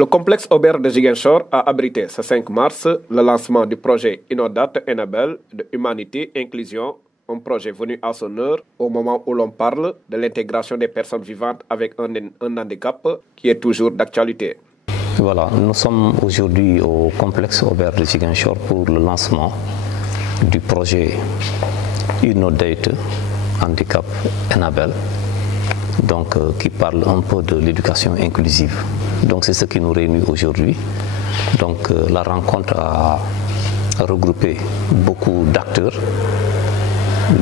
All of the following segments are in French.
Le complexe Aubert de Ziguinchor a abrité ce 5 mars le lancement du projet Innodate Enable de Humanité Inclusion, un projet venu à son heure au moment où l'on parle de l'intégration des personnes vivantes avec un handicap qui est toujours d'actualité. Voilà, nous sommes aujourd'hui au complexe Aubert de Ziguinchor pour le lancement du projet Innodate Handicap Enable, donc qui parle un peu de l'éducation inclusive. Donc c'est ce qui nous réunit aujourd'hui. Donc la rencontre a regroupé beaucoup d'acteurs,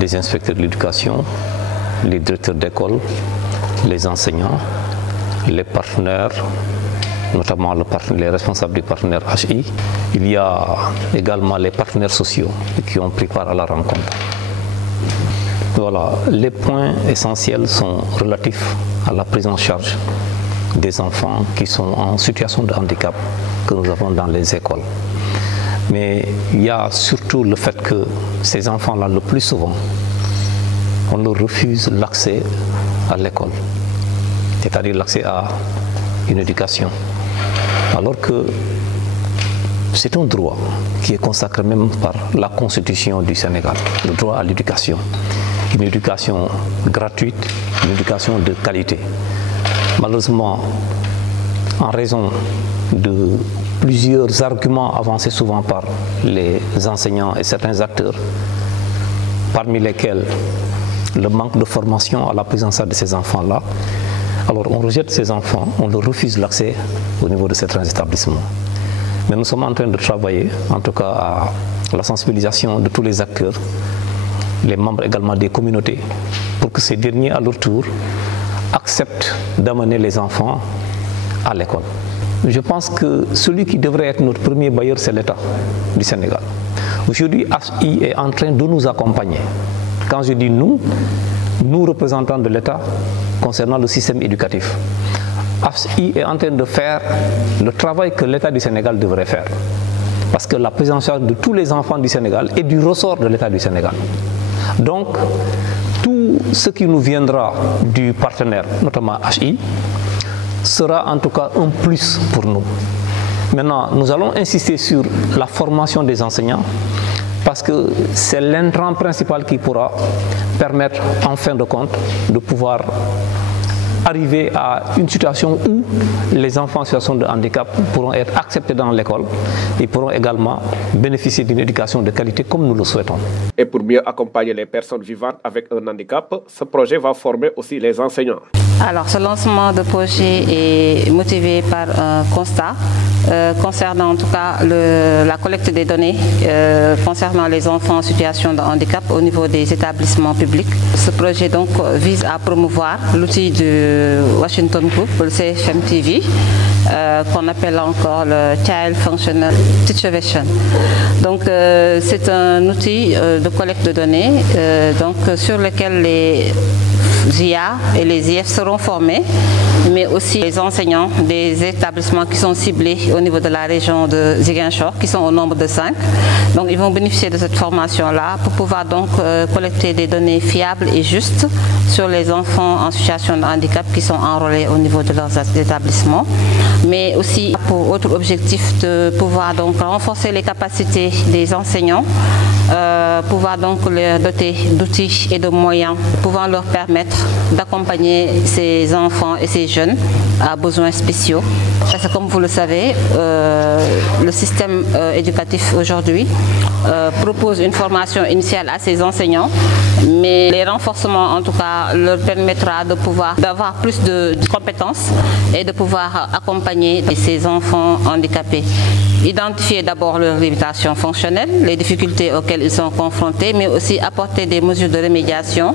les inspecteurs de l'éducation, les directeurs d'école, les enseignants, les partenaires, notamment les responsables du partenaire HI. Il y a également les partenaires sociaux qui ont pris part à la rencontre. Voilà, les points essentiels sont relatifs à la prise en charge des enfants qui sont en situation de handicap que nous avons dans les écoles. Mais il y a surtout le fait que ces enfants-là, le plus souvent, on leur refuse l'accès à l'école, c'est-à-dire l'accès à une éducation. Alors que c'est un droit qui est consacré même par la Constitution du Sénégal, le droit à l'éducation. Une éducation gratuite, une éducation de qualité. Malheureusement, en raison de plusieurs arguments avancés souvent par les enseignants et certains acteurs, parmi lesquels le manque de formation à la prise en charge de ces enfants-là, alors on rejette ces enfants, on leur refuse l'accès au niveau de certains établissements. Mais nous sommes en train de travailler, en tout cas à la sensibilisation de tous les acteurs, les membres également des communautés, pour que ces derniers, à leur tour, acceptent d'amener les enfants à l'école. Je pense que celui qui devrait être notre premier bailleur, c'est l'État du Sénégal. Aujourd'hui, HI est en train de nous accompagner. Quand je dis nous représentants de l'État, concernant le système éducatif, HI est en train de faire le travail que l'État du Sénégal devrait faire. Parce que la prise en charge de tous les enfants du Sénégal est du ressort de l'État du Sénégal. Donc, tout ce qui nous viendra du partenaire, notamment HI, sera en tout cas un plus pour nous. Maintenant, nous allons insister sur la formation des enseignants parce que c'est l'intrant principal qui pourra permettre, en fin de compte, de pouvoir arriver à une situation où les enfants en situation de handicap pourront être acceptés dans l'école et pourront également bénéficier d'une éducation de qualité comme nous le souhaitons. Et pour mieux accompagner les personnes vivantes avec un handicap, ce projet va former aussi les enseignants. Alors, ce lancement de projet est motivé par un constat concernant en tout cas la collecte des données concernant les enfants en situation de handicap au niveau des établissements publics. Ce projet donc vise à promouvoir l'outil de Washington Group, le CFM TV, qu'on appelle encore le Child Functional Situation. Donc, c'est un outil de collecte de données donc, sur lequel les IA et les IF seront formés, mais aussi les enseignants des établissements qui sont ciblés au niveau de la région de Ziguinchor, qui sont au nombre de 5. Donc ils vont bénéficier de cette formation-là pour pouvoir donc collecter des données fiables et justes sur les enfants en situation de handicap qui sont enrôlés au niveau de leurs établissements, mais aussi pour autre objectif de pouvoir donc renforcer les capacités des enseignants, pouvoir donc les doter d'outils et de moyens pouvant leur permettre d'accompagner ces enfants et ces jeunes à besoins spéciaux. Parce que comme vous le savez, le système éducatif aujourd'hui propose une formation initiale à ces enseignants, mais les renforcements en tout cas leur permettra de pouvoir d'avoir plus de compétences et de pouvoir accompagner ces enfants handicapés. Identifier d'abord leurs limitations fonctionnelles, les difficultés auxquelles ils sont confrontés, mais aussi apporter des mesures de remédiation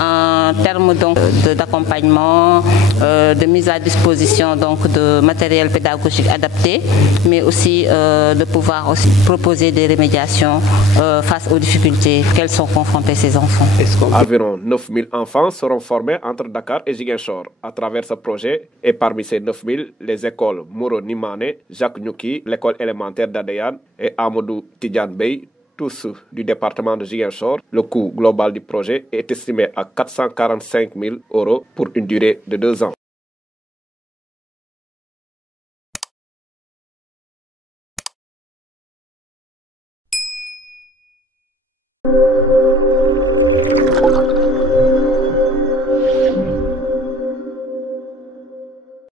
en termes d'accompagnement, de mise à disposition donc de matériel pédagogique adapté, mais aussi de pouvoir aussi proposer des remédiations face aux difficultés auxquelles sont confrontés ces enfants. Environ 9000 enfants seront formés entre Dakar et Ziguinchor à travers ce projet, et parmi ces 9000, les écoles Mouro Nimane, Jacques Nyuki, l'école élémentaire d'Adéane et Amadou Tidiane Bey, tous du département de Ziguinchor. Le coût global du projet est estimé à 445 000 € pour une durée de 2 ans.